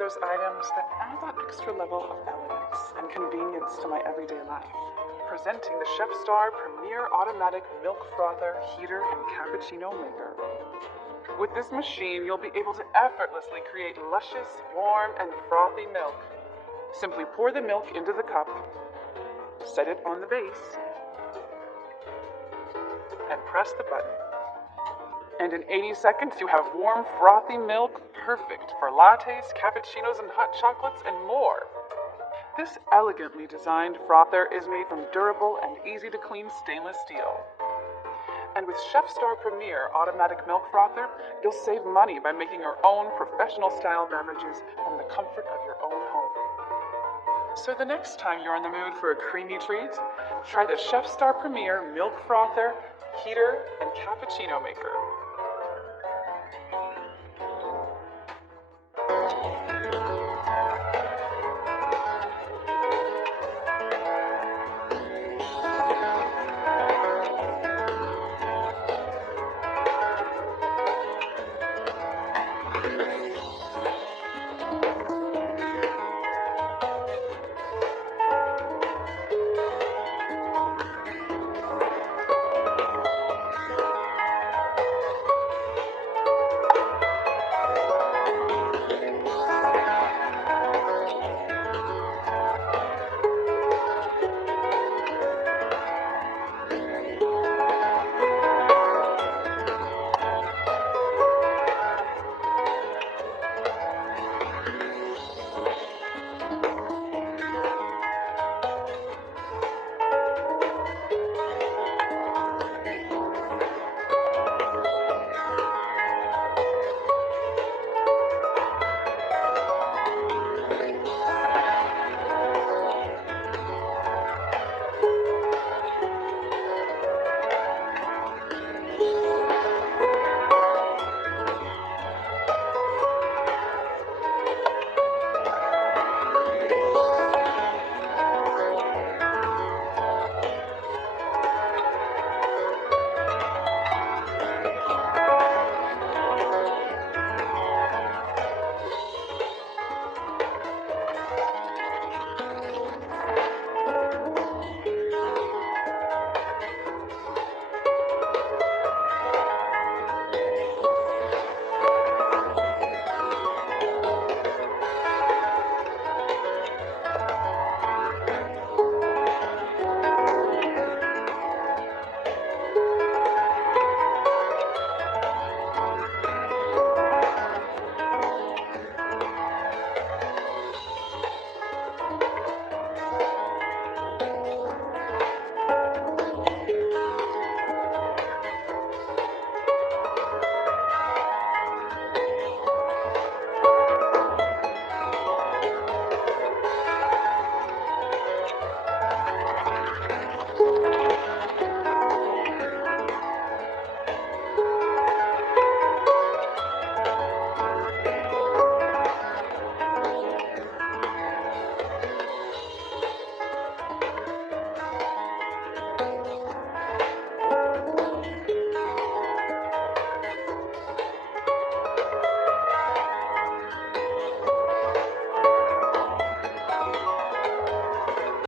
those items that add that extra level of elegance and convenience to my everyday life. Presenting the Chef Star Premier Automatic Milk Frother, Heater, and Cappuccino Maker. With this machine, you'll be able to effortlessly create luscious, warm, and frothy milk. Simply pour the milk into the cup, set it on the base, and press the button. And in 80 seconds, you have warm, frothy milk, perfect for lattes, cappuccinos, and hot chocolates, and more. This elegantly designed frother is made from durable and easy-to-clean stainless steel. And with Chef Star Premier Automatic Milk Frother, you'll save money by making your own professional-style beverages from the comfort of your own home. So the next time you're in the mood for a creamy treat, try the Chef Star Premier Milk Frother, Heater, and Cappuccino Maker.